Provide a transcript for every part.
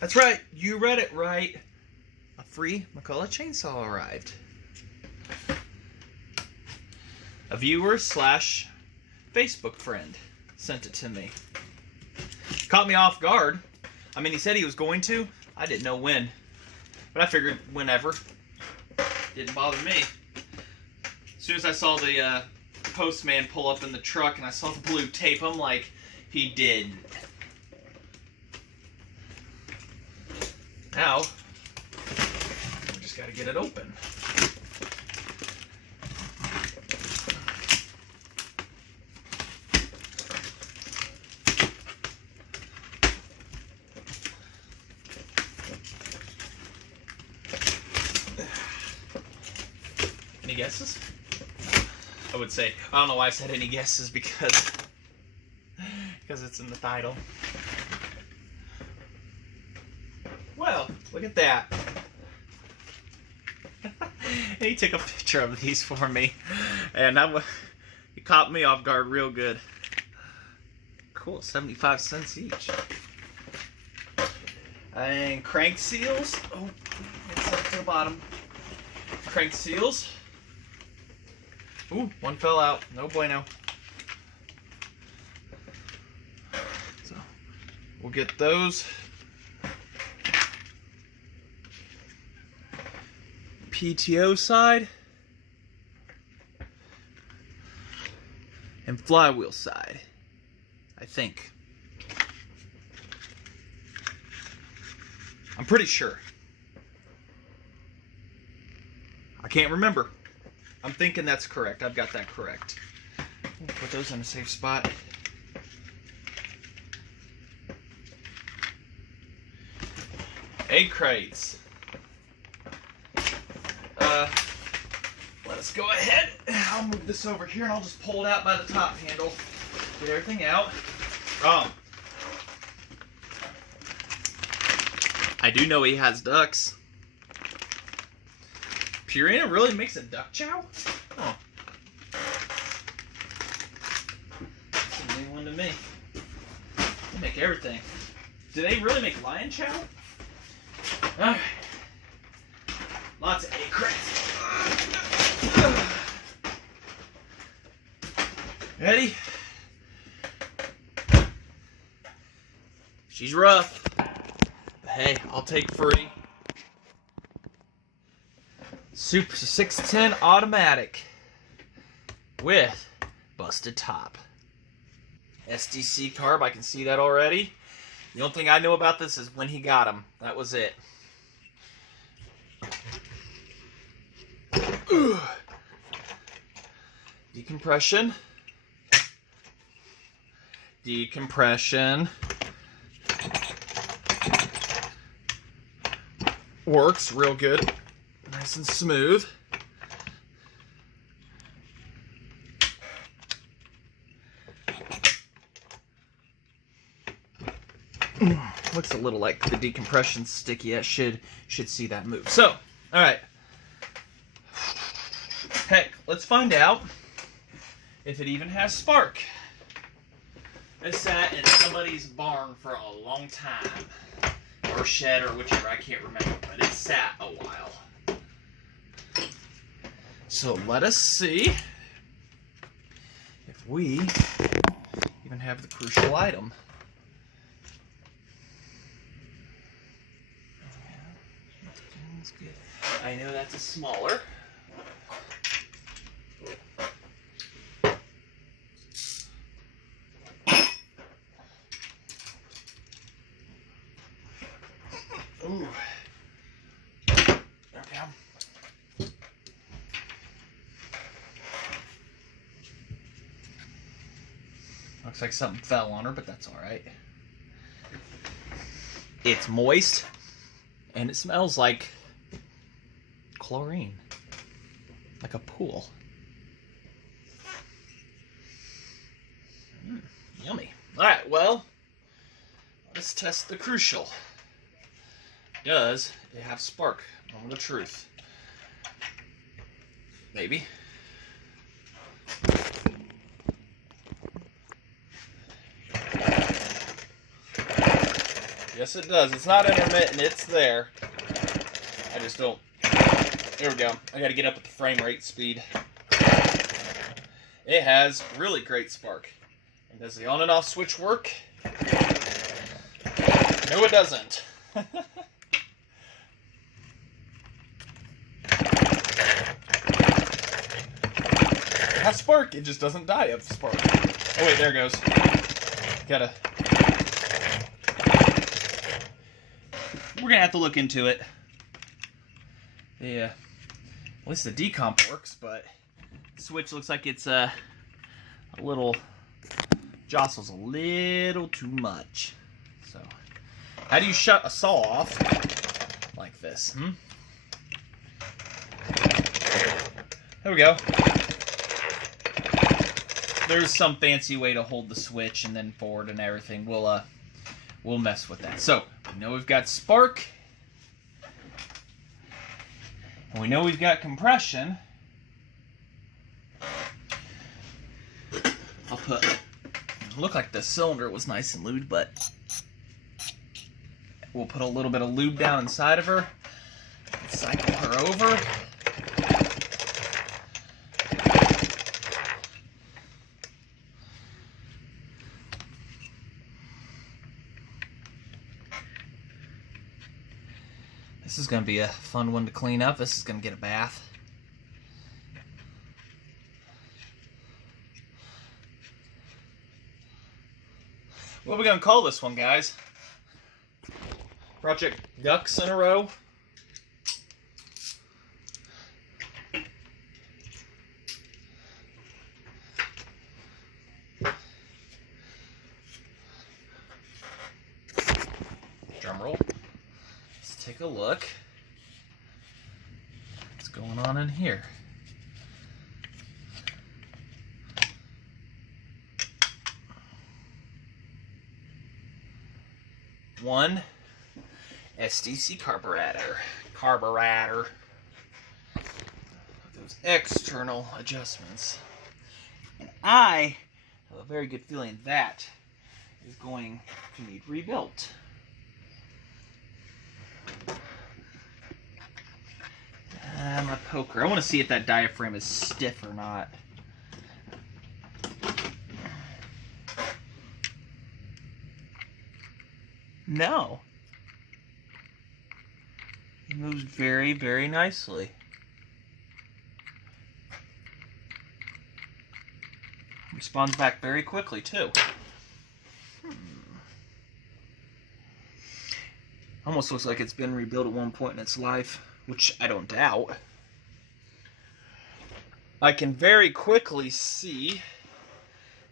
That's right. You read it right. A free McCullough chainsaw arrived. A viewer / Facebook friend sent it to me. Caught me off guard. I mean, he said he was going to. I didn't know when. But I figured whenever. Didn't bother me. As soon as I saw the postman pull up in the truck and I saw the blue tape, I'm like, he didn't. Now, we just gotta get it open. Any guesses? I would say, I don't know why I said any guesses because it's in the title. Well, look at that. He took a picture of these for me, and he caught me off guard real good. Cool, 75 cents each. And crank seals. Oh, it's up to the bottom. Crank seals. Ooh, one fell out. No bueno. So, we'll get those. PTO side. And flywheel side. I think. I'm pretty sure. I can't remember. I'm thinking that's correct. I've got that correct. Put those in a safe spot. Egg crates. Let us go ahead. I'll move this over here and I'll just pull it out by the top handle. Get everything out. I do know he has ducks. Purina really makes a duck chow? Oh. That's a new one to me. They make everything. Do they really make lion chow? Alright. Lots of egg crates. Ready? She's rough. But hey, I'll take free. Super 610 automatic with busted top. SDC carb, I can see that already. The only thing I know about this is when he got them. That was it. Decompression. Decompression. Works real good. Nice and smooth. Looks a little like the decompression sticky. That should see that move. So, all right. Heck, let's find out if it even has spark. This sat in somebody's barn for a long time. Or shed, or whichever, I can't remember, but it sat a while. So let us see if we even have the crucial item. I know that's a smaller. Ooh. Okay. Looks like something fell on her, but that's all right. It's moist, and it smells like chlorine, like a pool. Yummy. All right, well, let's test the crucial. Does it have spark? Moment of truth. Maybe. Yes, it does. It's not intermittent. It's there. I just don't. There we go. I got to get up at the frame rate speed. It has really great spark. And does the on and off switch work? No, it doesn't. It has spark. It just doesn't die of spark. Oh wait, there it goes. Gotta. We're gonna have to look into it. Yeah. At least the decomp works, but the switch looks like it's a little jostles a little too much. So, how do you shut a saw off like this? There we go. There's some fancy way to hold the switch and then forward and everything. We'll mess with that. So, we know we've got spark. And we know we've got compression. I'll put... Looked like the cylinder was nice and lubed, but we'll put a little bit of lube down inside of her. Cycle her over. This is going to be a fun one to clean up. This is going to get a bath. What are we going to call this one, guys? Project Ducks in a Row? Drum roll. Let's take a look. What's going on in here? One SDC carburetor. Those external adjustments. And I have a very good feeling that is going to need rebuilt. My poker. I want to see if that diaphragm is stiff or not. No. It moves very, very nicely. Responds back very quickly, too. Almost looks like it's been rebuilt at one point in its life, which I don't doubt. I can very quickly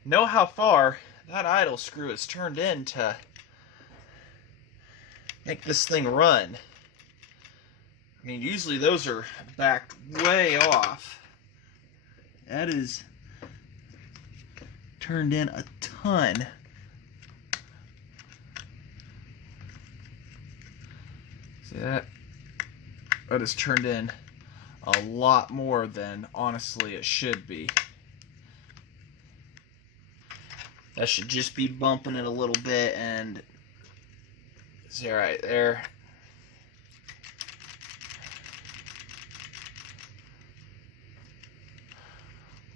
know how far that idle screw is turned in to make this thing run. I mean, usually those are backed way off. That is turned in a ton. See that? That is turned in a lot more than honestly it should be. That should just be bumping it a little bit, and see right there.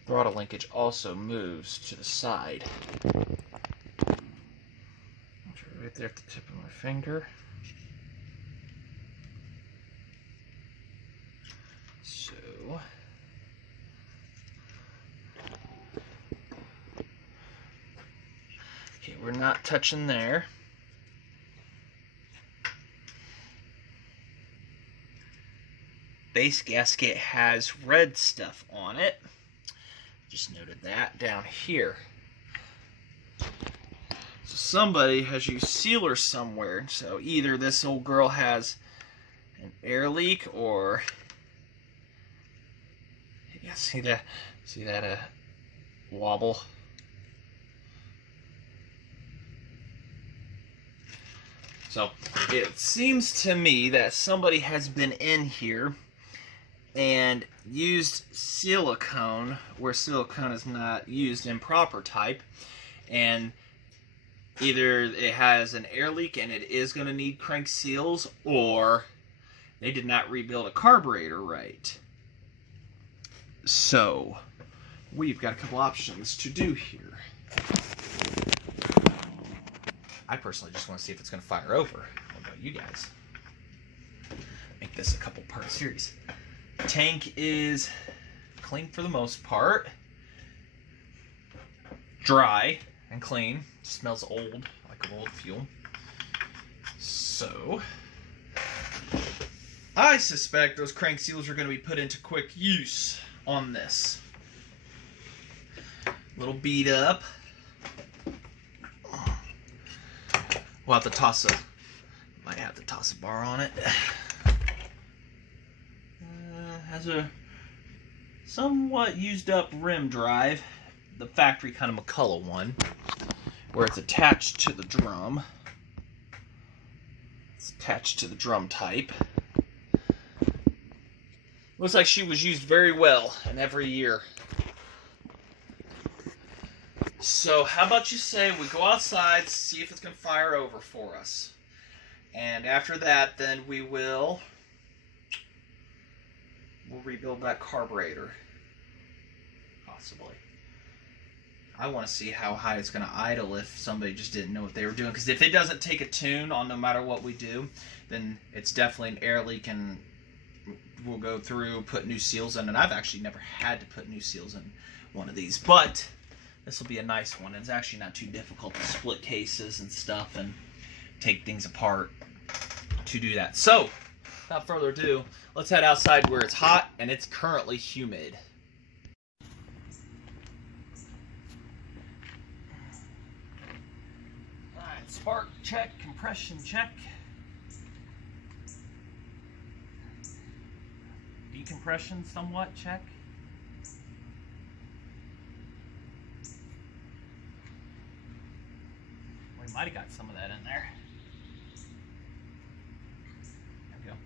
Throttle linkage also moves to the side. Right there at the tip of my finger. So okay, we're not touching there. Base gasket has red stuff on it. Just noted that down here. So somebody has used sealer somewhere. So either this old girl has an air leak, or yeah, see that wobble. So it seems to me that somebody has been in here and used silicone where silicone is not used in proper type, and Either it has an air leak and it is going to need crank seals, or they did not rebuild a carburetor right. So, we've got a couple options to do here. I personally just want to see if it's going to fire over. What about you guys? Make this a couple part series. Tank is clean for the most part. Dry and clean. Smells old, like old fuel. So, I suspect those crank seals are going to be put into quick use on this. Little beat up. We'll have to toss a, might have to toss a bar on it. Has a somewhat used up rim drive, the factory kind of McCullough one, where it's attached to the drum. It's attached to the drum type. Looks like she was used very well in every year. So how about you say we go outside, see if it's going to fire over for us. And after that, then we'll rebuild that carburetor. Possibly. I want to see how high it's going to idle if somebody just didn't know what they were doing. Because if it doesn't take a tune on no matter what we do, then it's definitely an air leak, and we'll go through, put new seals in. And I've actually never had to put new seals in one of these. But this will be a nice one. It's actually not too difficult to split cases and stuff and take things apart to do that. So, without further ado, let's head outside where it's hot and it's currently humid. Alright, spark check, compression check. Decompression somewhat check. We might have got some of that in there. There we go.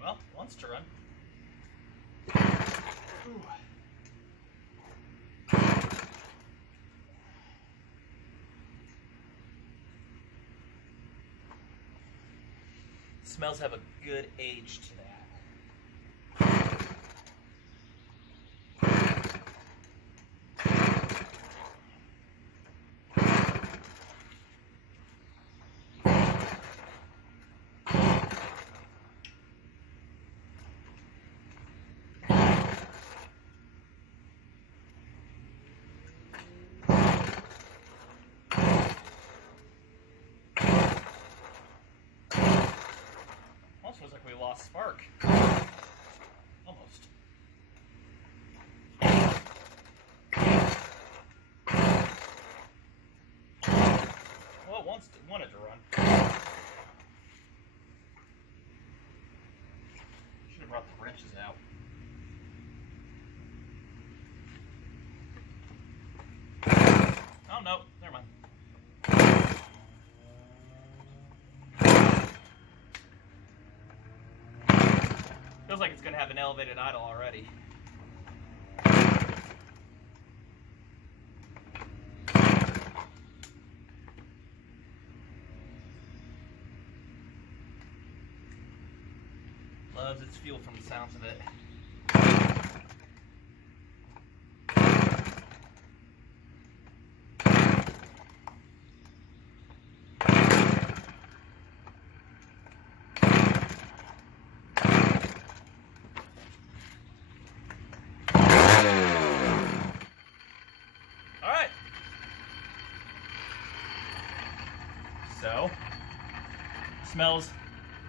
Well, it wants to run. Ooh. Smells have a good age to that. Feels like we lost spark. Almost. Well, it wanted to run. Should have brought the wrenches out. Oh no, never mind. Feels like it's going to have an elevated idle already. Loves its fuel from the sounds of it. So, smells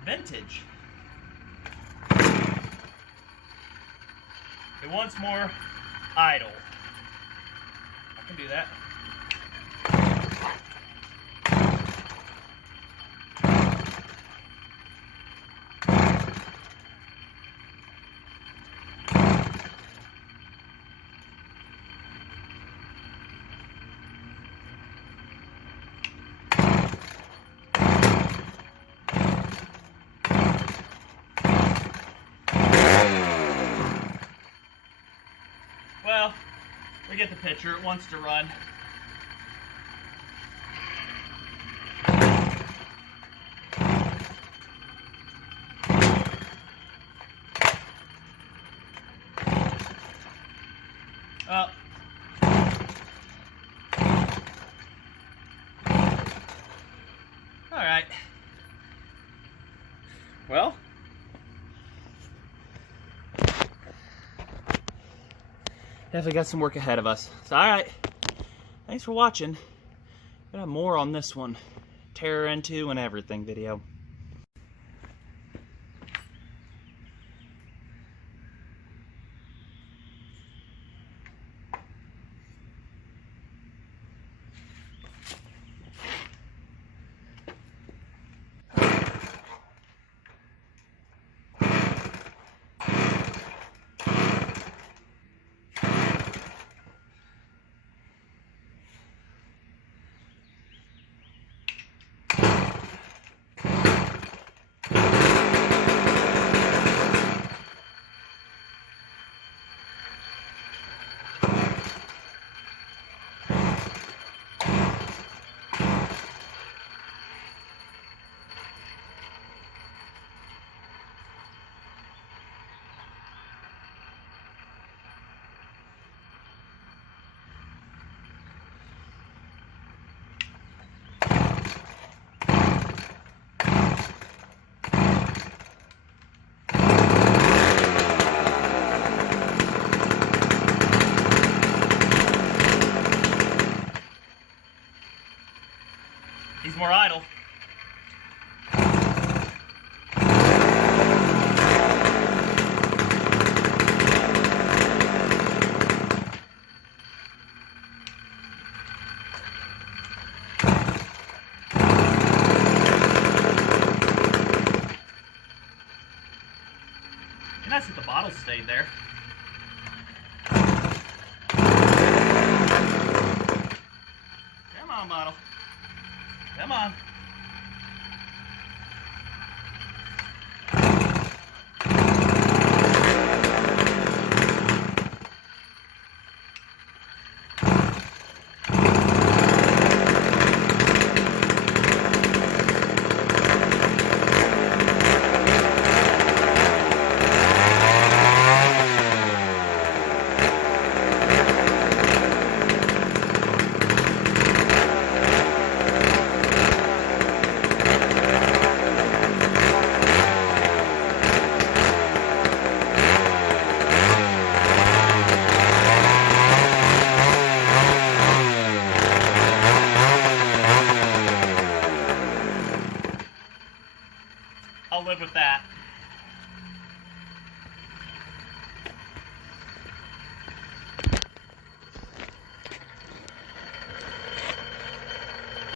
vintage. It wants more idle. I can do that. get the picture. It wants to run. Up. All right. Well, definitely got some work ahead of us. So, all right. Thanks for watching. Gonna have more on this one. Terror Into and Everything video. He's more idle. And that's if the bottle stayed there. Come on, bottle. Come on. I'll live with that.